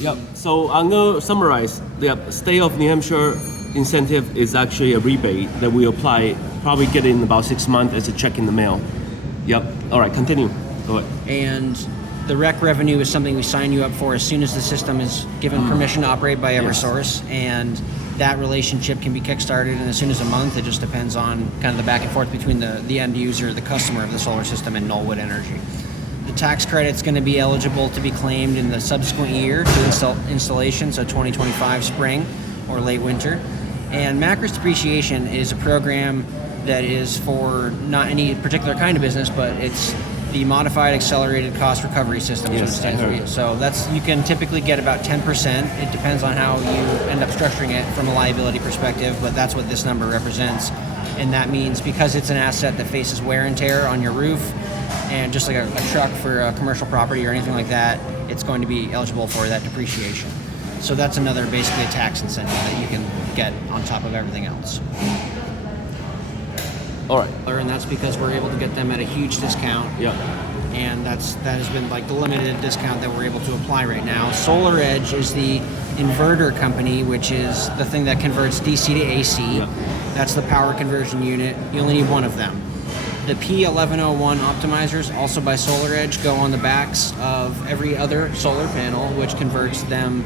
Yep. So I'm going to summarize. The state of New Hampshire incentive is actually a rebate that we apply, probably get it in about 6 months as a check in the mail. Yep. All right, continue. Go ahead. And the rec revenue is something we sign you up for as soon as the system is given permission to operate by Eversource. And that relationship can be kickstarted in as soon as a month. It just depends on kind of the back and forth between the end user, the customer of the solar system, and Knollwood Energy. The tax credit's going to be eligible to be claimed in the subsequent year to installation, so 2025 spring or late winter. And Macros depreciation is a program that is for not any particular kind of business, but it's the modified accelerated cost recovery system. Yes, I heard. So you can typically get about 10%. It depends on how you end up structuring it from a liability perspective, but that's what this number represents. And that means because it's an asset that faces wear and tear on your roof, and just like a truck for a commercial property or anything like that, it's going to be eligible for that depreciation. So that's another basically a tax incentive that you can get on top of everything else. All right. And that's because we're able to get them at a huge discount. Yeah. And that has been like the limited discount that we're able to apply right now. Solar Edge is the inverter company, which is the thing that converts DC to AC. Yeah. That's the power conversion unit. You only need one of them. The P1101 optimizers, also by Solar Edge, go on the backs of every other solar panel, which converts them,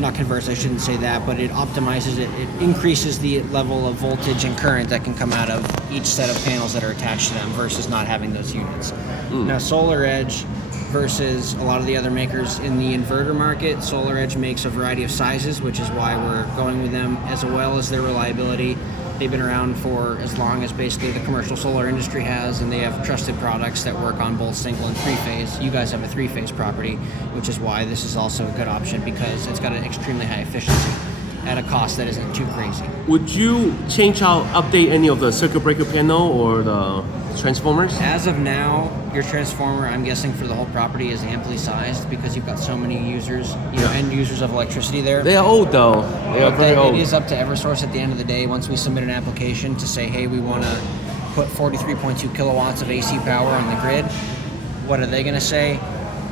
not converts, I shouldn't say that, but it optimizes it. It increases the level of voltage and current that can come out of each set of panels that are attached to them versus not having those units. Now, Solar Edge versus a lot of the other makers in the inverter market, Solar Edge makes a variety of sizes, which is why we're going with them, as well as their reliability. They've been around for as long as basically the commercial solar industry has, and they have trusted products that work on both single and three-phase. You guys have a three-phase property, which is why this is also a good option because it's got an extremely high efficiency at a cost that isn't too crazy. Would you update any of the circuit breaker panel or the transformers? As of now, your transformer, I'm guessing for the whole property, is amply sized because you've got so many users, end users of electricity there. They are old though. They are very old. It is up to Eversource at the end of the day. Once we submit an application to say, hey, we want to put 43.2 kilowatts of AC power on the grid, what are they going to say?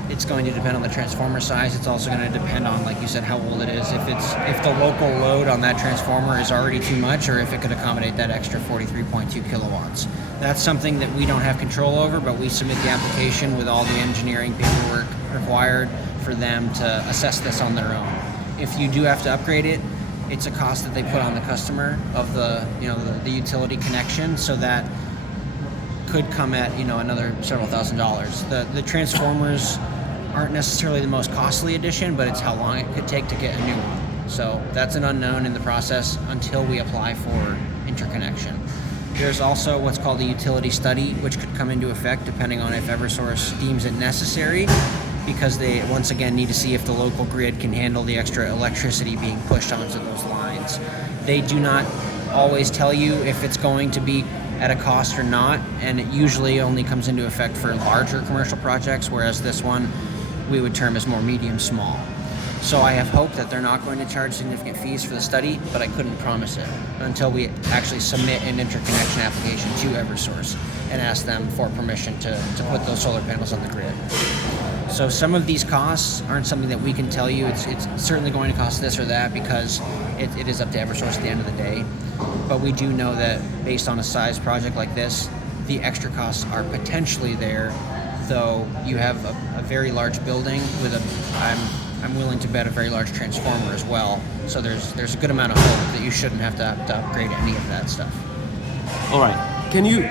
It's going to depend on the transformer size. It's also going to depend on, like you said, how old it is. If the local load on that transformer is already too much, or if it could accommodate that extra 43.2 kilowatts. That's something that we don't have control over, but we submit the application with all the engineering paperwork required for them to assess this on their own. If you do have to upgrade it, it's a cost that they put on the customer of the utility connection, so that could come at another several $1,000s. The transformers aren't necessarily the most costly addition, but it's how long it could take to get a new one. So that's an unknown in the process until we apply for interconnection. There's also what's called a utility study, which could come into effect depending on if Eversource deems it necessary, because they once again need to see if the local grid can handle the extra electricity being pushed onto those lines. They do not always tell you if it's going to be at a cost or not, and it usually only comes into effect for larger commercial projects, whereas this one we would term as more medium-small. So I have hope that they're not going to charge significant fees for the study, but I couldn't promise it until we actually submit an interconnection application to Eversource and ask them for permission to put those solar panels on the grid. So some of these costs aren't something that we can tell you. It's certainly going to cost this or that because it is up to Eversource at the end of the day. But we do know that based on a size project like this, the extra costs are potentially there, though you have a very large building with I'm willing to bet a very large transformer as well. So there's a good amount of hope that you shouldn't have to upgrade any of that stuff. All right. Can you?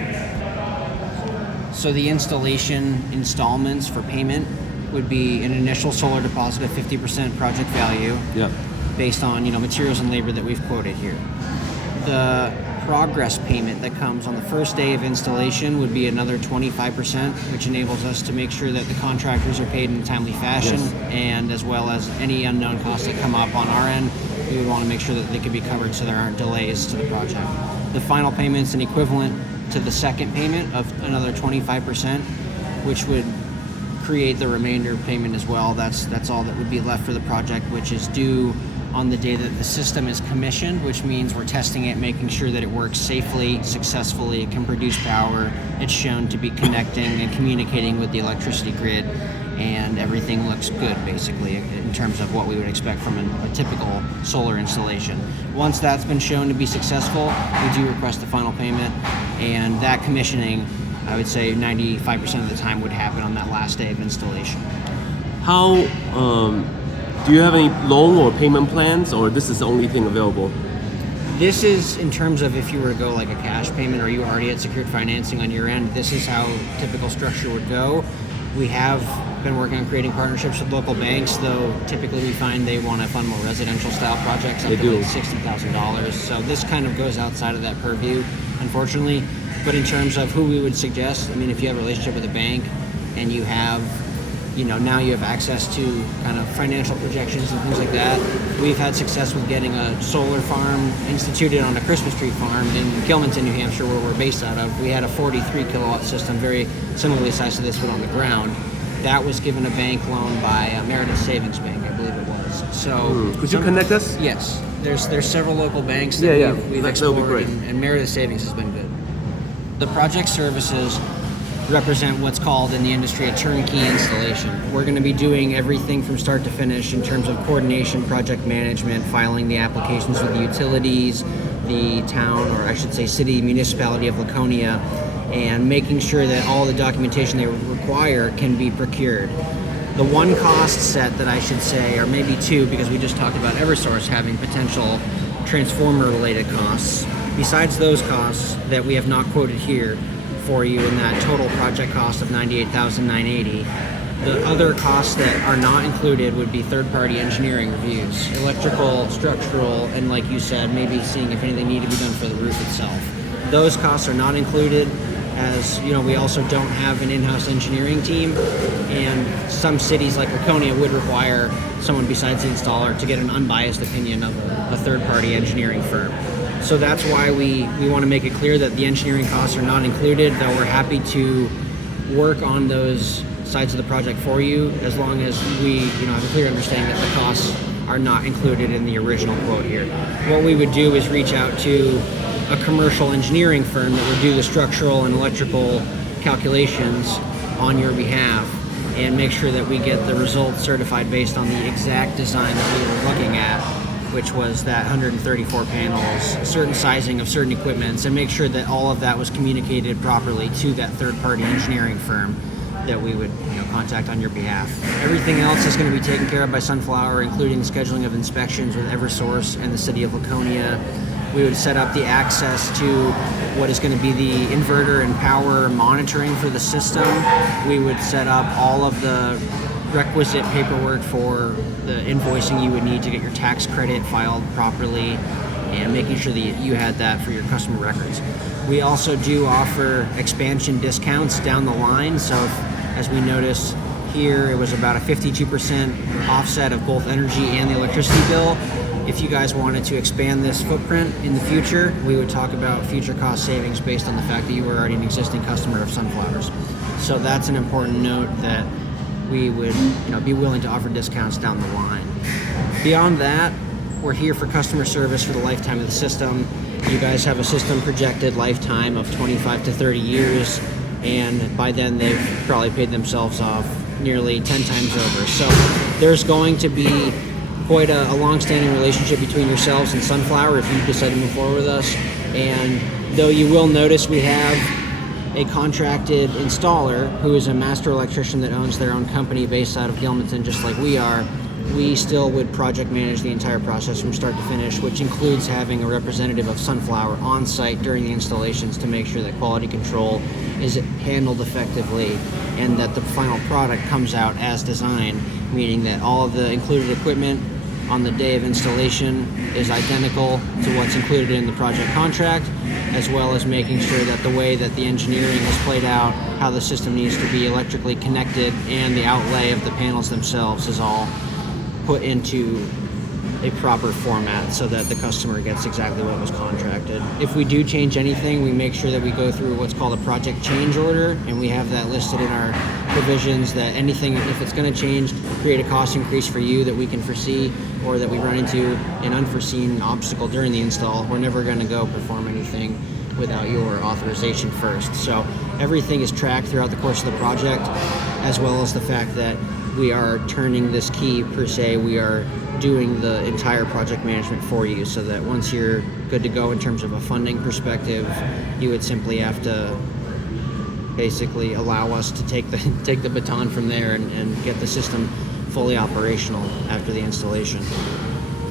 So the installments for payment would be an initial solar deposit of 50% project value, based on materials and labor that we've quoted here. The progress payment that comes on the first day of installation would be another 25%, which enables us to make sure that the contractors are paid in a timely fashion, and as well as any unknown costs that come up on our end, we would want to make sure that they could be covered so there aren't delays to the project. The final payment is an equivalent to the second payment of another 25%, which would create the remainder payment as well. That's all that would be left for the project, which is due on the day that the system is commissioned, which means we're testing it, making sure that it works safely, successfully, it can produce power, it's shown to be connecting and communicating with the electricity grid, and everything looks good, basically. in terms of what we would expect from a typical solar installation. Once that's been shown to be successful, we do request the final payment, and that commissioning, I would say 95% of the time, would happen on that last day of installation. How do you have any loan or payment plans, or this is the only thing available? This is in terms of if you were to go like a cash payment or you already had secured financing on your end, this is how typical structure would go. We have been working on creating partnerships with local banks, though typically we find they want to fund more residential style projects up to like $60,000. So this kind of goes outside of that purview, unfortunately. But in terms of who we would suggest, I mean, if you have a relationship with a bank and you have, now you have access to kind of financial projections and things like that. We've had success with getting a solar farm instituted on a Christmas tree farm in Gilmanton, New Hampshire, where we're based out of. We had a 43 kilowatt system, very similarly sized to this one on the ground. That was given a bank loan by Meredith Savings Bank, I believe it was. So, could you connect us? Yes, there's several local banks that we've explored, and Meredith Savings has been good. The project services represent what's called in the industry a turnkey installation. We're going to be doing everything from start to finish in terms of coordination, project management, filing the applications with the utilities, the town, or I should say city, municipality of Laconia, and making sure that all the documentation they require can be procured. The one cost set that I should say, or maybe two, because we just talked about Eversource having potential transformer-related costs. Besides those costs that we have not quoted here for you in that total project cost of $98,980, the other costs that are not included would be third-party engineering reviews, electrical, structural, and like you said, maybe seeing if anything needed to be done for the roof itself. Those costs are not included, as we also don't have an in-house engineering team, and some cities like Laconia would require someone besides the installer to get an unbiased opinion of a third-party engineering firm. So that's why we want to make it clear that the engineering costs are not included, though we're happy to work on those sides of the project for you as long as we have a clear understanding that the costs are not included in the original quote here. What we would do is reach out to a commercial engineering firm that would do the structural and electrical calculations on your behalf and make sure that we get the results certified based on the exact design that we were looking at, which was that 134 panels, certain sizing of certain equipments, and make sure that all of that was communicated properly to that third-party engineering firm that we would contact on your behalf. Everything else is going to be taken care of by SunFlower, including the scheduling of inspections with Eversource and the city of Laconia. We would set up the access to what is going to be the inverter and power monitoring for the system. We would set up all of the requisite paperwork for the invoicing you would need to get your tax credit filed properly and making sure that you had that for your customer records. We also do offer expansion discounts down the line, so as we noticed here, it was about a 52% offset of both energy and the electricity bill. If you guys wanted to expand this footprint in the future, we would talk about future cost savings based on the fact that you were already an existing customer of SunFlower's. So that's an important note that we would be willing to offer discounts down the line. Beyond that, we're here for customer service for the lifetime of the system. You guys have a system projected lifetime of 25 to 30 years, and by then they've probably paid themselves off nearly 10 times over. So there's going to be quite a long-standing relationship between yourselves and SunFlower if you decide to move forward with us. And though you will notice we have a contracted installer who is a master electrician that owns their own company based out of Gilmanton, just like we are, we still would project manage the entire process from start to finish, which includes having a representative of SunFlower on site during the installations to make sure that quality control is handled effectively and that the final product comes out as designed, meaning that all of the included equipment on the day of installation is identical to what's included in the project contract, as well as making sure that the way that the engineering is played out, how the system needs to be electrically connected, and the outlay of the panels themselves is all put into a proper format so that the customer gets exactly what was contracted. If we do change anything, we make sure that we go through what's called a project change order, and we have that listed in our provisions that anything, if it's going to change, create a cost increase for you that we can foresee, or that we run into an unforeseen obstacle during the install, we're never going to go perform anything without your authorization first. So everything is tracked throughout the course of the project, as well as the fact that we are turning this key per se. We are doing the entire project management for you, so that once you're good to go in terms of a funding perspective, you would simply have to basically allow us to take the baton from there and get the system fully operational after the installation.